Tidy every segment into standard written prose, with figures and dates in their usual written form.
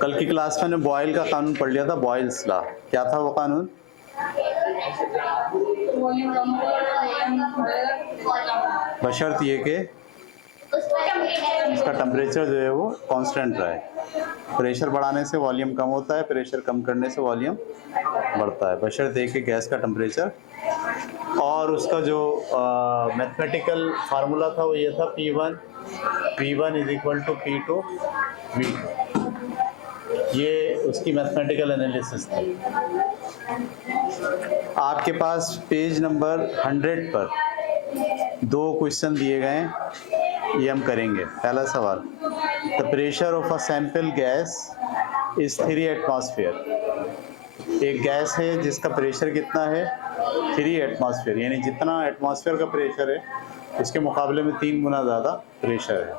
कल की क्लास में बॉयल का कानून पढ़ लिया था, बॉयल्स लॉ। क्या था वो कानून? बशर्त ये कि उसका टेम्परेचर जो है वो कांस्टेंट रहे। प्रेशर बढ़ाने से वॉल्यूम कम होता है, प्रेशर कम करने से वॉल्यूम बढ़ता है, बशर्त ये कि गैस का टेम्परेचर। और उसका जो मैथमेटिकल फार्मूला था वो ये था P1 is equal to P2 V2। ये उसकी मैथमेटिकल एनालिसिस थी। आपके पास पेज नंबर 100 पर 2 क्वेश्चन दिए गए हैं, ये हम करेंगे। पहला सवाल, the pressure of a sample gas is 3 atmosphere. एक गैस है जिसका प्रेशर कितना है? 3 एटमॉस्फेयर, यानी जितना एटमॉस्फेयर का प्रेशर है उसके मुकाबले में 3 गुना ज़्यादा प्रेशर है।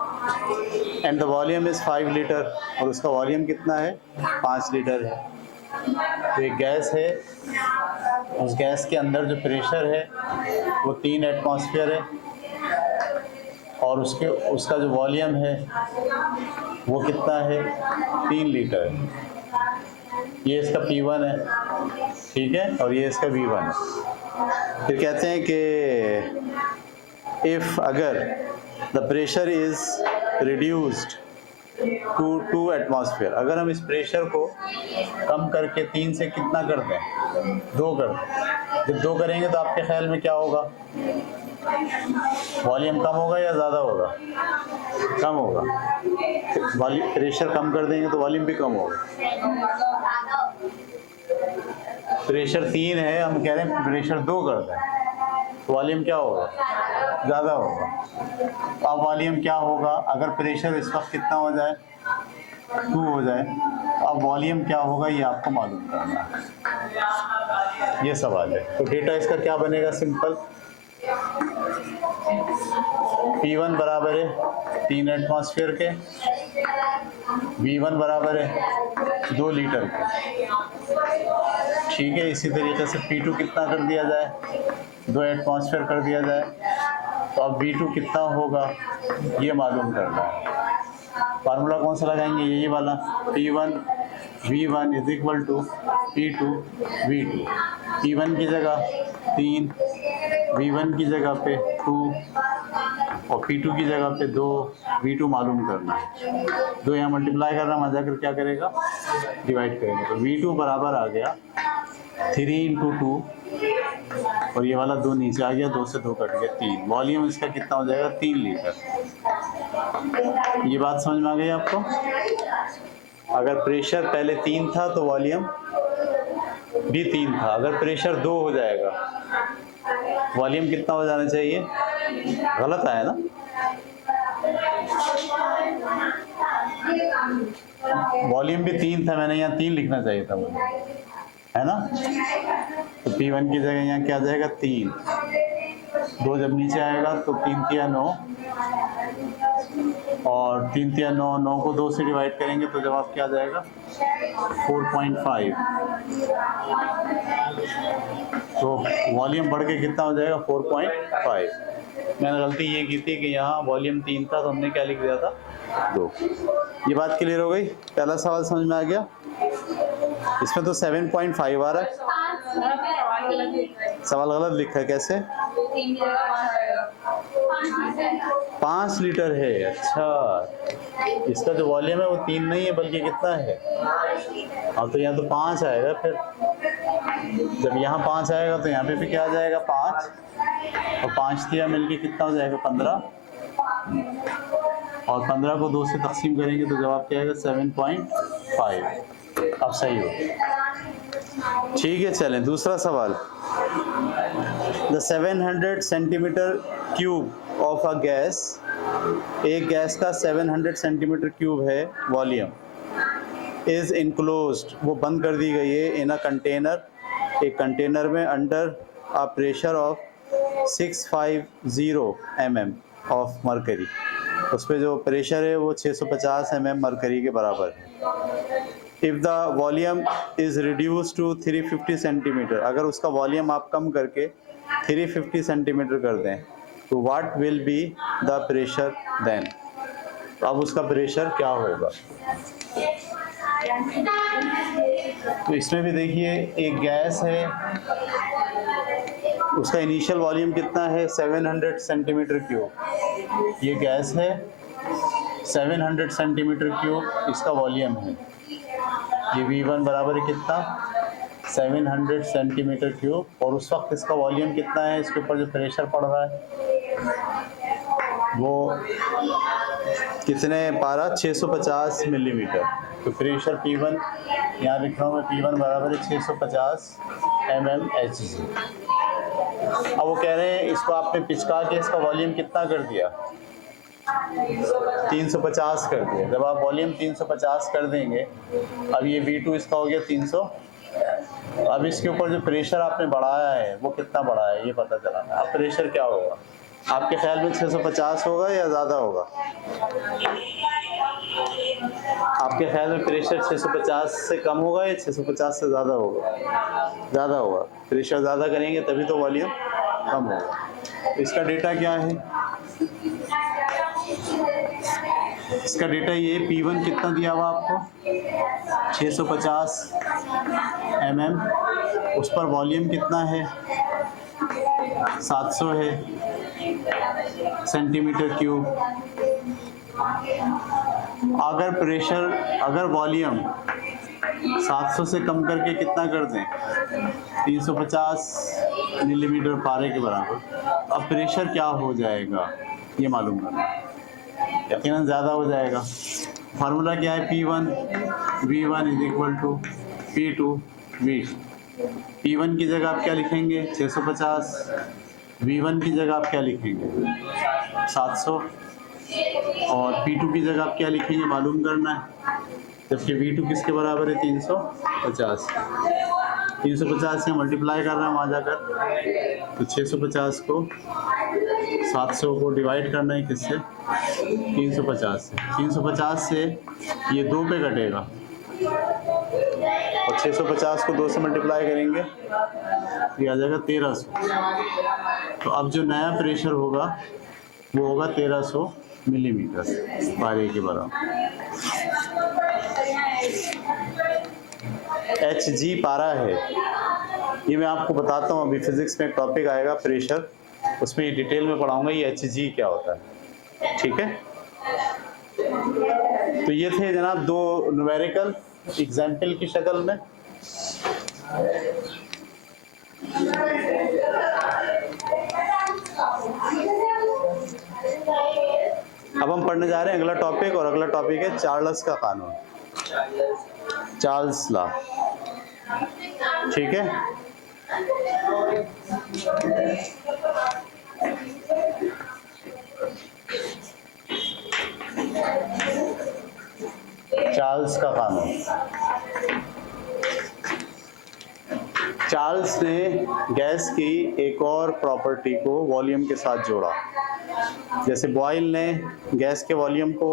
And the volume is 5 litre, और उसका वॉल्यूम कितना है? 5 लीटर है। तो एक गैस है, उस गैस के अंदर जो प्रेशर है वो 3 एटमॉस्फेयर है, और उसका जो वॉल्यूम है वो कितना है? 3 लीटर है। ये इसका P1 है, ठीक है, और ये इसका V1 है। फिर कहते हैं कि अगर the pressure is reduced to 2 atmosphere, अगर हम इस प्रेशर को कम करके 3 से कितना कर दें? 2 कर दें। जब 2 करेंगे तो आपके ख्याल में क्या होगा? वॉल्यूम कम होगा या ज़्यादा होगा? कम होगा। वॉल्यूम, प्रेशर कम कर देंगे तो वॉल्यूम भी कम होगा। प्रेशर 3 है, हम कह रहे हैं प्रेशर 2 कर दें, तो वॉल्यूम क्या होगा? ज़्यादा होगा। अब वॉल्यूम क्या होगा अगर प्रेशर इस वक्त कितना हो जाए? 2 हो जाए। अब वॉल्यूम क्या होगा ये आपको मालूम करना है, ये सवाल है। तो डेटा इसका क्या बनेगा? सिंपल, P1 बराबर है 3 एटमॉस्फेयर के, V1 बराबर है 2 लीटर के, ठीक है। इसी तरीके से P2 कितना कर दिया जाए? 2 एटमॉस्फेयर कर दिया जाए। तो अब V2 कितना होगा ये मालूम करना है। फार्मूला कौन सा लगाएंगे? यही वाला, P1 V1 is equal to P2 V2। P1 की जगह 3, V1 की जगह पे 2 और P2 की जगह पे 2, V2 मालूम करना है। 2 यहाँ मल्टीप्लाई करना, मजा कर क्या करेगा? डिवाइड करेंगे। तो V2 बराबर आ गया 3 इंटू 2, और ये वाला 2 नीचे आ गया, 2 से 2 कट गया 3। वॉल्यूम इसका कितना हो जाएगा? 3 लीटर। ये बात समझ में आ गई आपको? अगर प्रेशर पहले 3 था तो वॉल्यूम भी 3 था। अगर प्रेशर 2 हो जाएगा, वॉल्यूम कितना हो जाना चाहिए? गलत आया ना? वॉल्यूम भी 3 था, मैंने यहाँ 3 लिखना चाहिए था मुझे, है ना? तो P1 की जगह यहाँ क्या आ जाएगा? 3। 2 जब नीचे आएगा तो 3 तिया 9, और 3 तिया 9, 9 को 2 से डिवाइड करेंगे तो जवाब क्या आ जाएगा? 4.5। तो वॉल्यूम बढ़ के कितना हो जाएगा? 4.5। मैंने गलती ये की थी कि यहाँ वॉल्यूम 3 था तो हमने क्या लिख दिया था? 2। ये बात क्लियर हो गई? पहला सवाल समझ में आ गया? इसमें तो 7.5 आ रहा है। सवाल गलत लिखा है, कैसे? 5 लीटर है। अच्छा, इसका जो वॉल्यूम है वो 3 नहीं है बल्कि कितना है? हाँ, तो यहाँ तो 5 आएगा। फिर जब यहाँ 5 आएगा तो यहाँ पे भी क्या आ जाएगा? 5, और 5 तिया मिलके कितना हो जाएगा? 15, और 15 को 2 से तकसीम करेंगे तो जवाब क्या आएगा? 7.5। अब सही हो, ठीक है। चलें दूसरा सवाल, the 700 centimetre cube of a gas, एक गैस का 700 सेंटीमीटर क्यूब है वॉल्यूम, इज इनक्लोज्ड, वो बंद कर दी गई है, इन अ कंटेनर, एक कंटेनर में, under a pressure of 650 mm of mercury. उस पर जो प्रेशर है वो 650 mm मरकरी के बराबर है। If the volume is reduce to 350 centimetre, अगर उसका वॉल्यूम आप कम करके 350 सेंटीमीटर कर दें तो what will be the pressure then? तो अब उसका प्रेशर क्या होगा? तो इसमें भी देखिए एक गैस है, उसका इनिशियल वॉल्यूम कितना है 700 सेंटीमीटर क्यूब। ये गैस है, 700 सेंटीमीटर क्यूब इसका वॉल्यूम है। ये V1 बराबर है कितना 700 सेंटीमीटर क्यूब, और उस वक्त इसका वॉल्यूम कितना है, इसके ऊपर जो प्रेशर पड़ रहा है वो कितने पारा 650 मिलीमीटर। तो प्रेशर P1 यहाँ लिख रहा हूँ मैं, P1 बराबर है 650 mmHg। अब वो कह रहे हैं इसको आपने पिचका के इसका वॉल्यूम कितना कर दिया 350 कर दिया। जब आप वॉल्यूम 350 कर देंगे, अब ये V2 इसका हो गया 300, अब इसके ऊपर जो प्रेशर आपने बढ़ाया है वो कितना बढ़ाया है ये पता चलाना। अब प्रेशर क्या होगा आपके ख्याल में, 650 होगा या ज़्यादा होगा? आपके ख्याल में प्रेशर 650 से कम होगा या 650 से ज़्यादा होगा? ज़्यादा होगा। प्रेशर ज़्यादा करेंगे तभी तो वॉल्यूम कम होगा। इसका डेटा क्या है? इसका डेटा ये P1 कितना दिया हुआ आपको 650 mm, उस पर वॉल्यूम कितना है 700 है सेंटीमीटर क्यूब। अगर वॉल्यूम 700 से कम करके कितना कर दें 350 मिलीमीटर पारे के बराबर, अब प्रेशर क्या हो जाएगा ये मालूम करना। यकीनन ज़्यादा हो जाएगा। फार्मूला क्या है P1 V1 is equal to P2 V। P1 की जगह आप क्या लिखेंगे 650, V1 की जगह आप क्या लिखेंगे 700, और P2 की जगह आप क्या लिखेंगे मालूम करना है, जबकि V2 किसके बराबर है 350। 350 से मल्टीप्लाई कर रहे हैं वहाँ जाकर, तो 650 को 700 को डिवाइड करना है किससे 350 से। 350 से ये 2 पे कटेगा, और 650 को 2 से मल्टीप्लाई करेंगे तो ये आ जाएगा 1300। तो अब जो नया प्रेशर होगा वो होगा 1300 मिलीमीटर पारे के बराबर। Hg पारा है, ये मैं आपको बताता हूँ। अभी फिजिक्स में एक टॉपिक आएगा प्रेशर, उसमें ये डिटेल में पढ़ाऊंगा ये Hg क्या होता है, ठीक है। तो ये थे जनाब 2 न्यूमेरिकल एग्जाम्पल की शक्ल में। अब हम पढ़ने जा रहे हैं अगला टॉपिक, और अगला टॉपिक है चार्ल्स का कानून, चार्ल्स लॉ, ठीक है। चार्ल्स का कानून। चार्ल्स ने गैस की एक और प्रॉपर्टी को वॉल्यूम के साथ जोड़ा। जैसे बॉयल ने गैस के वॉल्यूम को